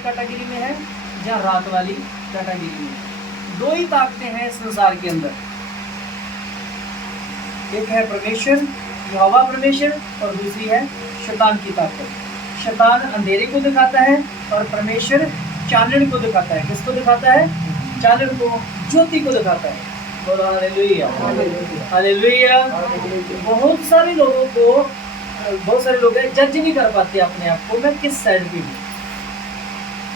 Category में है या रात वाली कैटेगरी में। दो ही ताकतें हैं इस संसार के अंदर, एक है परमेश्वर यहोवा परमेश्वर और दूसरी है शैतान की ताकत। शैतान अंधेरे को दिखाता है और परमेश्वर चानन को दिखाता है। किसको दिखाता है? चानन को, ज्योति को दिखाता है। बोलो हालेलुया हालेलुया। बहुत सारे लोग जज नहीं कर पाते अपने आप को, मैं किस साइड पे हूँ।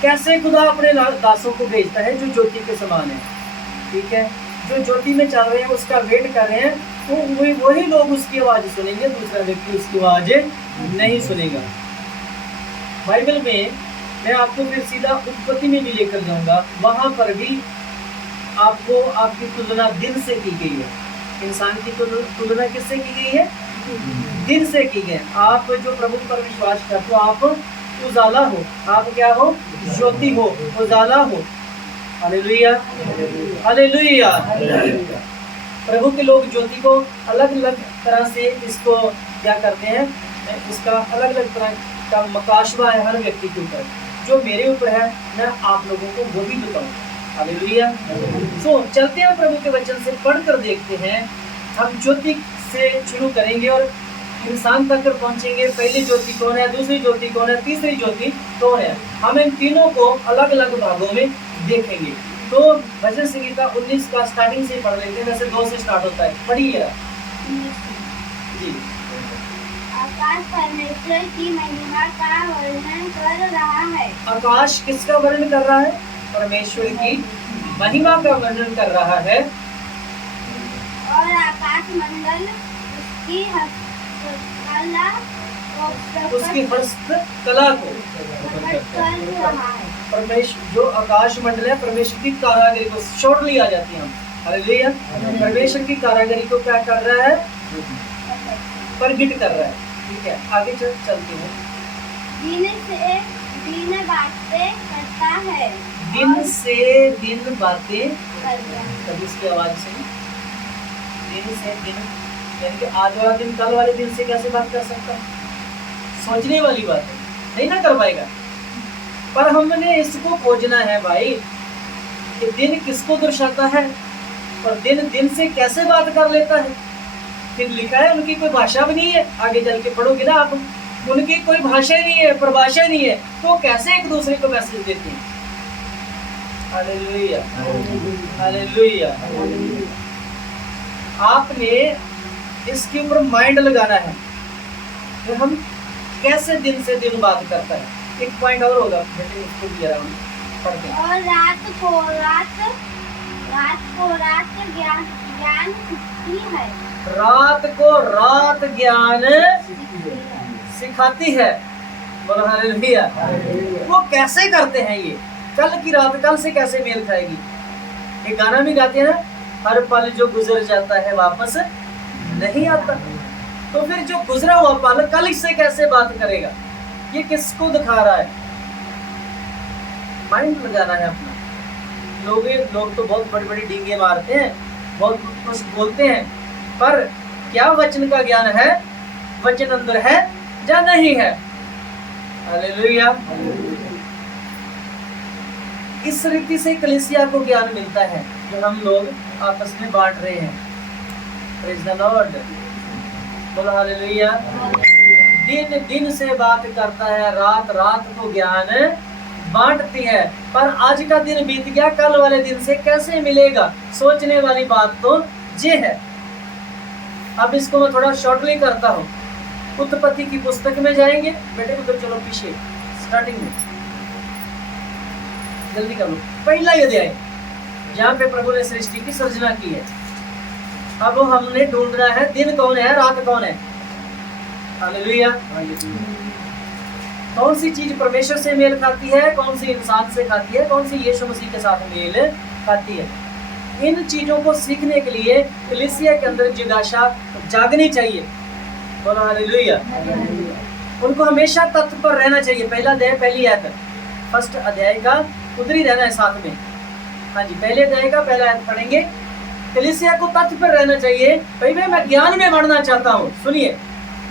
कैसे खुदा अपने दासों को भेजता है जो ज्योति के समान है, ठीक है, जो ज्योति में चल रहे हैं, उसका वेट कर रहे हैं, तो वही लोग उसकी आवाज सुनेंगे, दूसरा व्यक्ति उसकी आवाज नहीं सुनेगा। बाइबल में मैं आपको फिर सीधा उत्पत्ति में भी लेकर जाऊंगा, वहां पर भी आपको आपकी तुलना दिन से की गई है। इंसान की तुलना किससे की गई है? दिन से की गई। आप जो प्रभु पर विश्वास करते हो, आप उजाला हो, आप क्या हो? ज्योति हो, उजाला हो। Hallelujah hallelujah. प्रभु के लोग ज्योति को अलग अलग तरह से इसको क्या करते हैं, इसका अलग अलग तरह का मकाशवा है हर व्यक्ति के ऊपर। जो मेरे ऊपर है मैं आप लोगों को वो भी बताऊँ। हालेलुया। सो चलते हैं प्रभु के वचन से पढ़कर देखते हैं। हम ज्योति से शुरू करेंगे और इंसान तक पहुंचेंगे। पहली ज्योति कौन है, दूसरी ज्योति कौन है, तीसरी ज्योति कौन है। हम इन तीनों को अलग अलग भागों में देखेंगे। तो भजन संहिता 19 का स्टार्टिंग से पढ़ लेते हैं, वैसे 2 से स्टार्ट होता है। पढ़िए जी। आकाश परमेश्वर की महिमा का वर्णन कर रहा है। आकाश किसका वर्णन कर रहा है? परमेश्वर की महिमा का वर्णन कर रहा है। और आकाश मंडल उसकी हस्तकला को प्रकट कर रहा है। परमेश्वर जो आकाश मंडल है, परमेश्वर की कारागरी को शॉर्टली आ जाती है हम। हालेलुया। परमेश्वर की कारागरी को क्या कर रहा है? प्रकट कर रहा है। ठीक है, आगे चलते हैं। दिन से दिन बातें करता है। दिन से दिन बातें कभी इसकी आवाज से दिन से दिन, यानी कि आज वाला दिन कल वाले दिन से कैसे बात कर सकता? सोचने वाली बात है, नहीं ना कर पाएगा। पर हमने इसको खोजना है भाई कि दिन किसको दर्शाता है और दिन दिन से कैसे बात कर लेता है। फिर लिखा है उनकी कोई भाषा भी नहीं है। आगे चल के पढ़ोगे ना आप, उनकी कोई भाषा ही नहीं है, परिभाषा नहीं है, तो कैसे एक दूसरे को मैसेज देते हैं। Hallelujah hallelujah. आपने इसके ऊपर माइंड लगाना है कि हम कैसे दिन से दिन बात करता है। एक पॉइंट और होगा, उसको भी जरा पढ़ते हैं। और रात को रात ज्ञान सिखाती है। रात को रात ज्ञान सिखाती है। बोलो हालेलुया। वो कैसे करते हैं ये? कल की रात कल से कैसे मेल खाएगी? एक गाना भी गाते हैं ना, हर पल जो गुजर जाता है वापस नहीं आता। तो फिर जो गुजरा हुआ पल कल इससे कैसे बात करेगा? ये किसको दिखा रहा है? माइंड लगाना है अपना। लोग तो बहुत बड़ी बड़ी डींगे मारते हैं, बहुत कुछ बोलते हैं, पर क्या वचन का ज्ञान है? वचन अंदर है या नहीं है? हालेलुया। इस रीति से कलीसिया को ज्ञान मिलता है जो हम लोग आपस में बांट रहे हैं। Praise the Lord. बोलो हालेलुया। दिन दिन से बात करता है, रात रात को ज्ञान बांटती है। पर आज का दिन बीत गया, कल वाले दिन से कैसे मिलेगा? सोचने वाली बात तो ये है। अब इसको मैं थोड़ा शॉर्टली करता हूँ। उत्पत्ति की पुस्तक में जाएंगे। बेटे उधर चलो पीछे, स्टार्टिंग में जल्दी कर लो। पहला अध्याय जहाँ पे प्रभु ने सृष्टि की सृजना की है। अब हमने ढूंढना है दिन कौन है, रात कौन है। हालेलुया। कौन सी चीज परमेश्वर से मेल खाती है, कौन सी इंसान से खाती है, कौन सी यीशु मसीह के साथ मेल खाती है। इन चीजों को सीखने के लिए कलीसिया के अंदर जिज्ञासा जागनी चाहिए। बोलो हालेलुया। उनको हमेशा तत्व पर रहना चाहिए। पहला अध्याय पहली आयत, फर्स्ट अध्याय का उधर ही रहना है साथ में। हाँ जी, पहले अध्याय का पहला आयत पढ़ेंगे। कलीसिया को तत्व पर रहना चाहिए। भाई मैं ज्ञान में बढ़ना चाहता हूँ। सुनिए,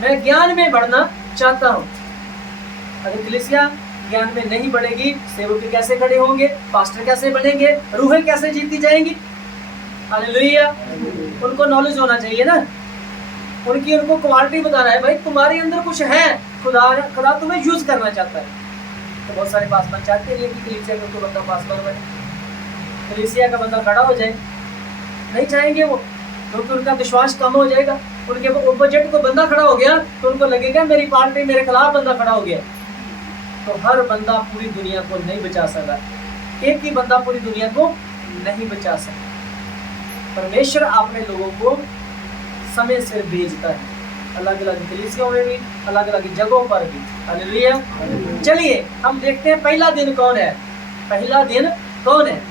मैं ज्ञान में बढ़ना चाहता हूँ। अगर कलीसिया ज्ञान में नहीं बढ़ेगी, सेवक कैसे खड़े होंगे, पास्टर कैसे बनेंगे, रूहें कैसे जीती जाएंगी। हालेलुया। उनको नॉलेज होना चाहिए ना, उनको क्वालिटी बताना है, भाई तुम्हारे अंदर कुछ है, खुदा तुम्हें यूज करना चाहता है। तो बहुत सारे पासवान चाहते नहीं कि कलीसिया का कोई बंदा पासवान बने, कलीसिया का बंदा खड़ा हो जाए, नहीं चाहेंगे वो, क्योंकि उनका विश्वास कम हो जाएगा। उनके ऑपोजिट को बंदा खड़ा हो गया तो उनको लगेगा मेरी पार्टी मेरे खिलाफ बंदा खड़ा हो गया। तो हर बंदा पूरी दुनिया को नहीं बचा सकता, एक ही बंदा पूरी दुनिया को नहीं बचा सकता। परमेश्वर अपने लोगों को समय से भेजता है, अलग अलग कलीसियों में भी, अलग अलग जगहों पर भी। हालेलुया। चलिए हम देखते हैं पहला दिन कौन है। पहला दिन कौन है?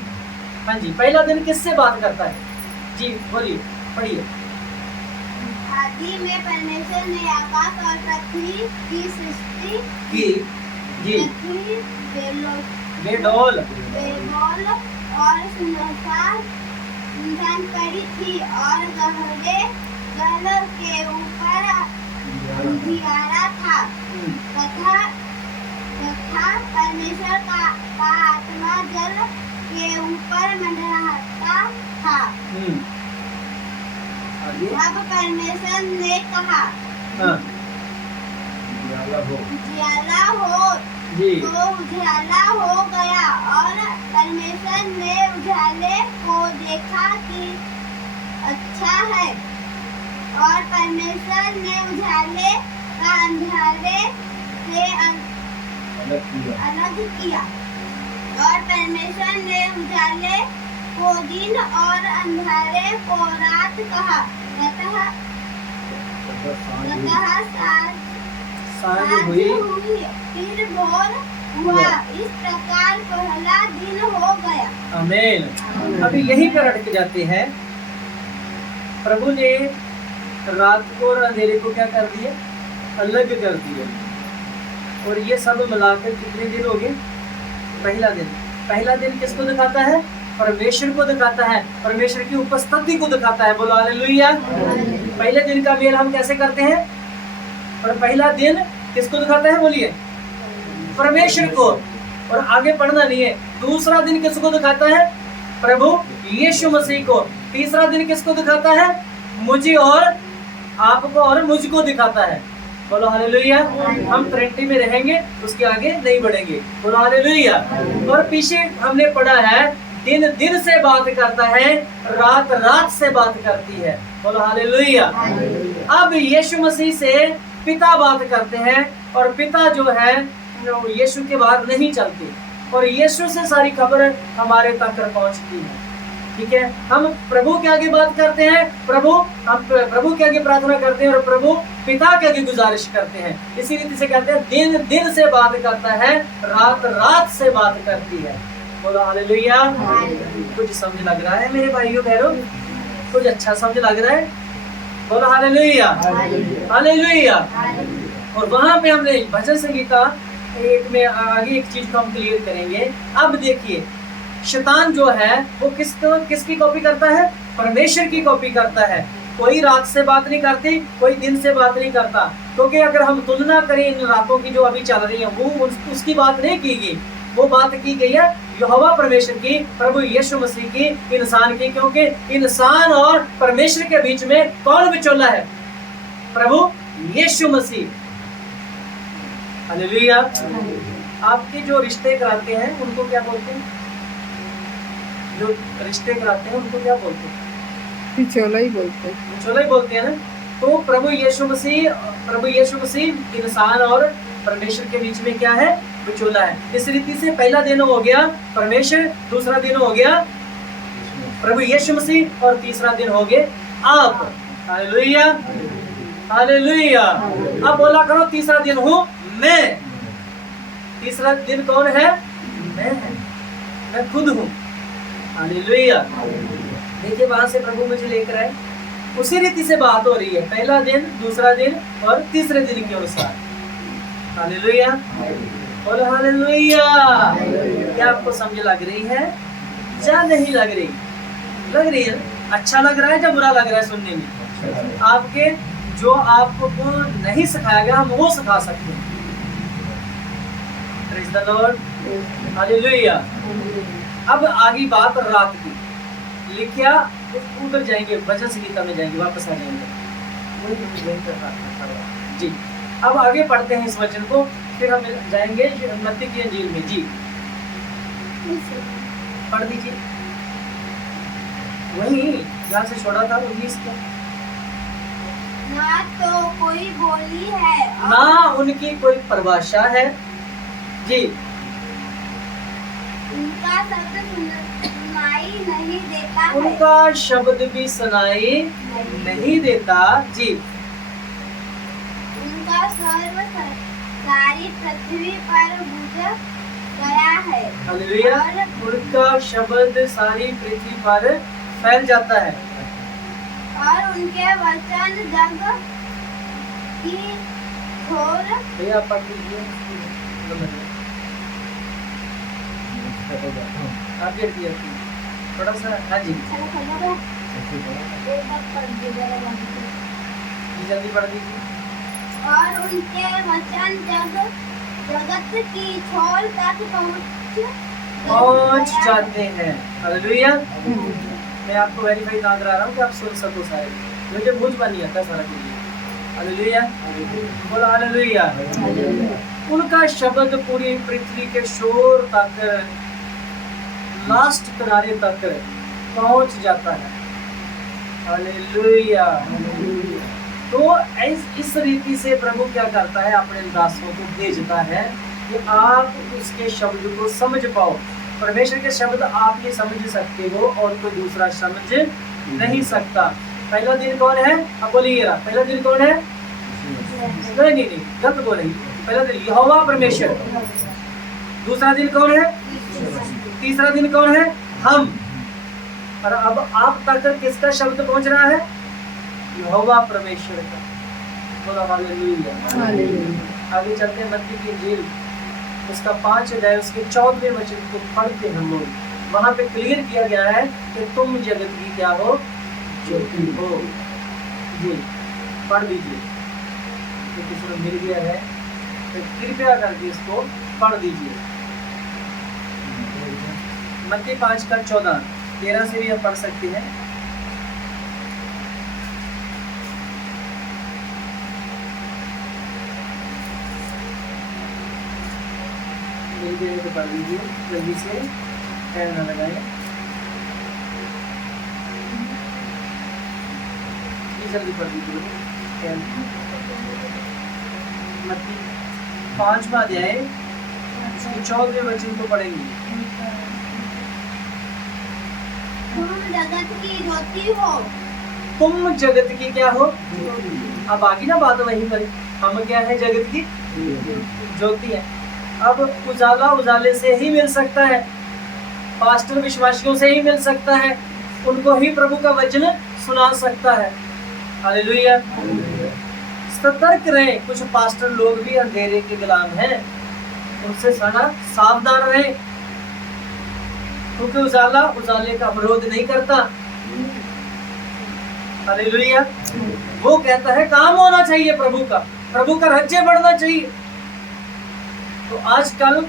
हाँ जी, पहला दिन किससे बात करता है? जी बोलिए, पढ़िए। आदि में परमेश्वर ने आकाश और पृथ्वी की सृष्टि की। जी। पृथ्वी बेडौल और सुनसान पड़ी थी और गहरे जल के ऊपर अंधियारा था तथा परमेश्वर का आत्मा जल के ऊपर मंडराता था। अब परमेश्वर ने कहा उजियाला हो, तो उजियाला हो गया। और परमेश्वर ने उजाले को देखा कि अच्छा है, और परमेश्वर ने उजाले का अंधेरे से अलग किया। और परमेश्वर ने उजाले को दिन और अंधेरे को रात कहा। सांझ हुई, फिर भोर हुआ। इस प्रकार पहला दिन हो गया। आमीन। अभी यहीं पर अटक जाते हैं। प्रभु ने रात को और अंधेरे को क्या कर दिया? अलग कर दिया। और ये सब मिलाकर कितने दिन हो गए? पहला दिन। पहला दिन किसको दिखाता है? परमेश्वर को दिखाता है, परमेश्वर की उपस्थिति को दिखाता है। बोलो हालेलुया। पहले दिन का मेल हम कैसे करते हैं? और पहला दिन किसको दिखाता है? बोलिए, परमेश्वर को। और आगे पढ़ना नहीं है। दूसरा दिन किसको दिखाता है? प्रभु यीशु मसीह को। तीसरा दिन किसको दिखाता है? मुझे और आपको और मुझको दिखाता है। बोलो हालेलुया। हम ट्रिनिटी में रहेंगे, उसके आगे नहीं बढ़ेंगे। बोलो हालेलुया। और पीछे हमने पढ़ा है, दिन दिन से बात करता है, रात रात से बात करती है। बोलो हालेलुया। अब यीशु मसीह से पिता बात करते हैं, और पिता जो है यीशु के बाद नहीं चलती, और यीशु से सारी खबर हमारे तक पहुंचती है। ठीक है, हम प्रभु के आगे बात करते हैं, हम प्रभु के आगे प्रार्थना करते हैं, और प्रभु पिता के आगे गुजारिश करते हैं। इसी रीति से कहते हैं, दिन दिन से बात करता है, रात रात से बात करती है। बोलो हालेलुया। कुछ समझ लग रहा है मेरे भाइयों बहनों? कुछ अच्छा समझ लग रहा है? बोलो हालेलुया। हालेलुया। और वहां पे हमने भजन संगीता एक में आगे एक चीज को हम क्लियर करेंगे। अब देखिए, शैतान जो है वो किसकी कॉपी करता है? परमेश्वर की कॉपी करता है। कोई रात से बात नहीं करती, कोई दिन से बात नहीं करता, क्योंकि अगर हम तुलना करें इन रातों की जो अभी चल रही है, वो उसकी बात नहीं की गई। वो बात की गई है यहोवा परमेश्वर की, प्रभु यीशु मसीह की, इंसान की। क्योंकि इंसान और परमेश्वर के बीच में कौन विचोला है? प्रभु यीशु मसीह। हालेलुया। आपके जो रिश्ते कराते हैं उनको क्या बोलते हैं? जो रिश्ते कराते हैं उनको क्या बोलते हैं? विचोला ही बोलते हैं। विचोला ही बोलते हैं ना। तो प्रभु यीशु मसीह इंसान और परमेश्वर के बीच में क्या है? विचोला है। इस रीति से पहला दिन हो गया परमेश्वर, दूसरा दिन हो गया प्रभु यीशु मसीह, और तीसरा दिन हो गए आप। हालेलुया। हालेलुया। अब बोला करो, तीसरा दिन हूँ मैं। तीसरा दिन कौन है? मैं खुद हूँ। हालेलुया। देखिए, वहां से प्रभु मुझे लेकर आए, उसी रीति से बात हो रही है। पहला दिन, दूसरा दिन और तीसरे दिन के अनुसार। हालेलुया। और हालेलुया। क्या आपको समझ लग रही है या नहीं लग रही? लग रही है। अच्छा लग रहा है या बुरा लग रहा है सुनने में? आपके जो आपको नहीं सिखाया गया, हम वो सिखा सकते हैं। Praise the Lord, hallelujah. अब आगे बात रात की, लिखिया उधर जाएंगे, वचन संहिता में जाएंगे, वापस आ जाएंगे जी। अब आगे पढ़ते हैं इस वचन को, फिर हम जाएंगे मत्ती की अंजील में जी। पढ़ दीजिए वही जहाँ से छोड़ा था 19 का। ना तो कोई बोली है ना उनकी कोई परिभाषा है जी। उनका शब्द सुनाई नहीं देता है। उनका शब्द भी सुनाई नहीं देता जी। उनका सर्व सारी पृथ्वी पर गुजर गया है। हालेलुया। उनका शब्द सारी पृथ्वी पर फैल जाता है और उनके वचन जग की छोर भैया आप पढ़ लीजिए आप ये दिया थोड़ा सा। हाँ जी जल्दी पढ़ दीजिए। और उनके वचन जगत की छोर तक पहुंच जाते हैं। हालेलुया। मैं आपको वेरीफाई ना करा रहा हूँ कि आप सुन सको सारे, मुझे मुझ पर नहीं आता सारा कुछ। हालेलुया, बोलो हालेलुया। उनका शब्द पूरी पृथ्वी के शोर तक, लास्ट किनारे तक पहुंच जाता है। हालेलुया। तो इस रीति से प्रभु क्या करता है, अपने दासों को भेजता है कि आप उसके शब्द को समझ पाओ। परमेश्वर के शब्द आप ये समझ सकते हो और कोई दूसरा समझ नहीं सकता। पहला दिन कौन है, अब बोलिए पहला दिन कौन है? नहीं, गलत बोल रही। पहला दिन यहोवा परमेश्वर। दूसरा दिन कौन है? तीसरा दिन कौन है? हम। और अब आप तक किसका शब्द पहुंच रहा है? यहोवा परमेश्वर का। बोलो हालेलुया। आगे चलते हैं मत्ती की इंजील, उसका 5 अध्याय उसके 14वें वचन को पढ़ते हैं हम लोग। वहां पे क्लियर किया गया है कि तुम जगत की क्या हो, ज्योति हो जी। पढ़ दीजिए, तो किसी को मिल गया है तो कृपया करके इसको पढ़ दीजिए। मत्ती 5 का 14, 13 से भी आप पढ़ सकते हैं। तो पढ़ लीजिए जल्दी से, टाइम ना लगाएं। जल्दी पढ़ लीजिए। मत्ती 5वां अध्याय 14वें वचन को पढ़ेंगे। तुम जगत की ज्योति हो। तुम जगत की क्या हो? अब आगे ना बात वहीं पर, हम क्या है? जगत की ज्योति है। अब उजाला उजाले से ही मिल सकता है, पास्टर विश्वासियों से ही मिल सकता है, उनको ही प्रभु का वचन सुना सकता है। हालेलुया। सतर्क रहे, कुछ पास्टर लोग भी अंधेरे के गुलाम हैं, उनसे सदा सावधान रहे, क्योंकि उजाला उजाले का विरोध नहीं करता। हालेलुया। वो कहता है काम होना चाहिए प्रभु का राज्य बढ़ना चाहिए। तो आजकल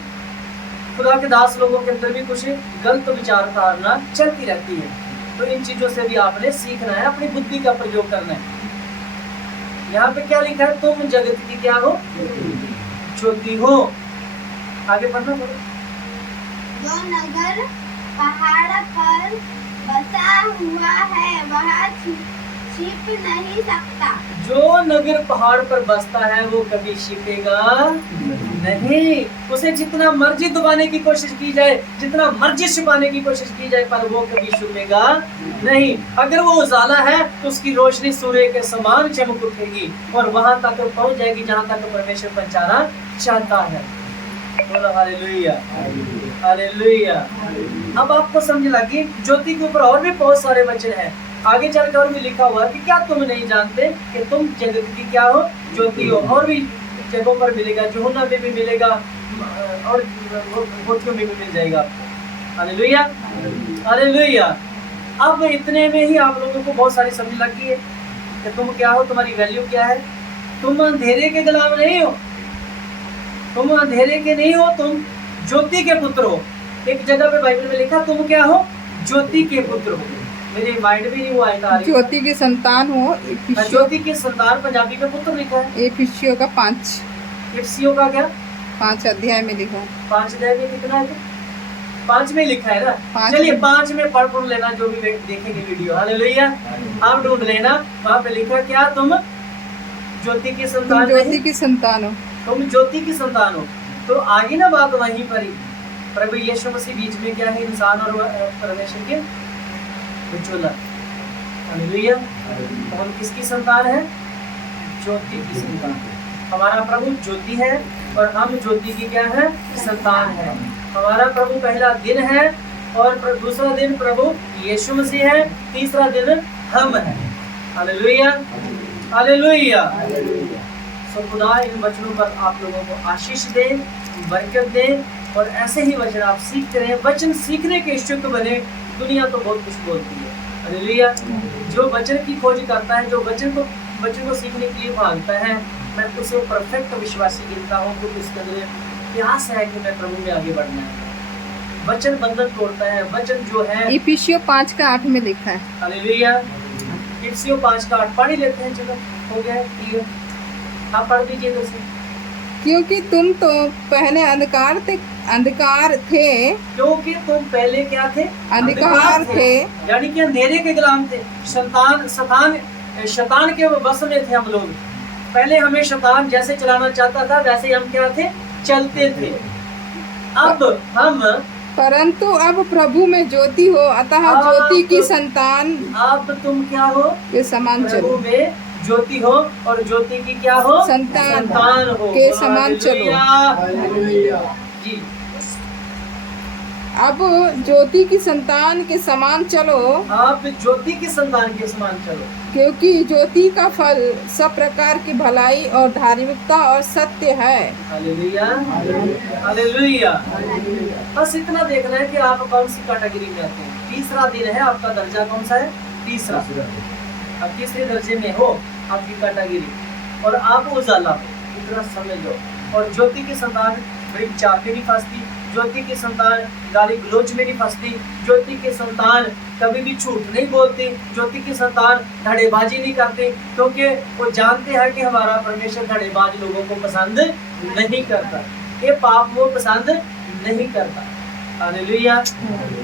खुदा के दास लोगों के अंदर भी कुछ गलत विचारधारा चलती रहती है, तो इन चीजों से भी आपने सीखना है, अपनी बुद्धि का प्रयोग करना है। यहाँ पे क्या लिखा है? तुम जगत की क्या हो? ज्योति हो। आगे पढ़ना पड़ो। जो नगर पहाड़ पर बसा हुआ है वह छिप नहीं सकता। जो नगर पहाड़ पर बसता है वो कभी छिपेगा नहीं। उसे जितना मर्जी दबाने की कोशिश की जाए, जितना मर्जी छुपाने की कोशिश की जाए, पर वो कभी छुपेगा नहीं। अगर वो उजाला है तो उसकी रोशनी सूर्य के समान चमक उठेगी और वहां तक पहुंच जाएगी जहां तक परमेश्वर पहुंचाना चाहता है। बोलो हालेलुया, हालेलुया। अब आपको समझ लगी। ज्योति के ऊपर और भी बहुत सारे वचन हैं, आगे चलकर और भी लिखा हुआ कि क्या तुम नहीं जानते कि तुम जगत की क्या हो? ज्योति हो। और भी जगहों पर मिलेगा, यूहन्ना में भी मिलेगा और पोथियों में भी मिल जाएगा आपको। Hallelujah, hallelujah. अब इतने में ही आप लोगों को बहुत सारी समझ लग गई है कि तुम क्या हो, तुम्हारी वैल्यू क्या है। तुम अंधेरे के गुलाम नहीं हो, तुम अंधेरे के नहीं हो, तुम ज्योति के पुत्र हो। एक जगह पे बाइबल में लिखा तुम क्या हो, ज्योति के पुत्र हो। मेरे माइंड में नहीं वो आयत आ रही। ज्योति की संतान हो। इफिसियों ज्योति के संतान पंजाबी में पुत्र लिखा है। इफिसियों का 5 इफिसियों का क्या 5 अध्याय में लिखा है। 5 अध्याय में कितना है? 5 में लिखा है ना। 5 चलिए में। 5 में पढ़ लेना, जो भी देखेंगे वीडियो। हालेलुया। आप ढूंढ लेना, वहाँ पे लिखा क्या, तुम ज्योति की तुम संतान ज्योति नहीं, की संतान हो। तुम ज्योति की संतान हो। तो आगे ना बात वहीं पर ही, प्रभु यीशु मसीह बीच में क्या है, इंसान और परमेश्वर के उज्ज्वला। हालेलुया। तो हम किसकी संतान है? ज्योति की संतान। हमारा प्रभु ज्योति है और हम ज्योति की क्या है, संतान है। हमारा प्रभु पहला दिन है और दूसरा दिन प्रभु यीशु मसीह है, तीसरा दिन हम हैं। Hallelujah, hallelujah. सो खुदा इन वचनों पर आप लोगों को आशीष दे, बरकत दे, और ऐसे ही वचन आप सीखते रहें। वचन सीखने के इच्छुक बने। दुनिया तो बहुत कुछ बोलती है। हालेलुया। जो वचन की खोज करता है, जो वचन को सीखने के लिए भागता है, मैं उसे परफेक्ट विश्वासी गिनता हूँ, क्योंकि उसके अंदर प्यास है कि मैं प्रभु में आगे बढ़ना है। वचन बंधन तोड़ता है। वचन जो है, इफिसियों 5 का 8 में लिखा है। हालेलुया। इफिसियों 5 का 8 पढ़ ही लेते हैं। चलो हो गया, ठीक है, आप पढ़ दीजिए दोस्तों। क्योंकि तुम तो पहले अंधकार थे। क्योंकि तुम पहले क्या थे? अंधकार थे। यानी कि अंधेरे के गुलाम थे। शैतान के बस में थे हम लोग। पहले हमें शैतान जैसे चलाना चाहता था, वैसे हम क्या थे, चलते थे। अब हम, परंतु अब प्रभु में ज्योति हो, अतः ज्योति की संतान अब तुम क्या हो, के समान प्रभु चलो। में ज्योति हो, और ज्योति की क्या हो, संतान हो के समान चलो। हालेलुया। जी, अब ज्योति की संतान के समान चलो, आप ज्योति की संतान के समान चलो। क्योंकि ज्योति का फल सब प्रकार की भलाई और धार्मिकता और सत्य है। Hallelujah, hallelujah. बस इतना देखना है कि आप कौन सी कैटेगरी में आते हैं। तीसरा दिन है, आपका दर्जा कौन सा है? तीसरा। अब तीसरे दर्जे में हो आपकी कैटेगरी, और आप उजाला हो, इतना समझ लो। और ज्योति की संतान बड़ी चाप में नहीं फंसती। ज्योति की संतान गाली गलोच में नहीं फंसती। ज्योति की संतान कभी भी झूठ नहीं बोलती। ज्योति की संतान धड़ेबाजी नहीं करती, क्योंकि वो जानते हैं कि हमारा परमेश्वर धड़ेबाज लोगों को पसंद नहीं करता। ये पाप वो पसंद नहीं करता। हालेलुया।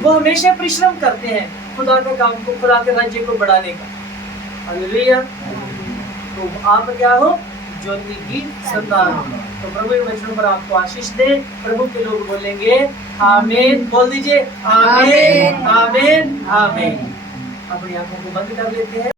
वो हमेशा परिश्रम करते हैं खुदा के काम को, खुदा के राज्य को बढ़ाने का। हालेलुया। तो आप क्या हो? ज्योति की संतान हो। तो प्रभु के वचनों पर आपको आशीष दे। प्रभु के लोग बोलेंगे आमीन। बोल दीजिए आमीन, आमीन, आमीन। अपनी आंखों को बंद कर लेते हैं।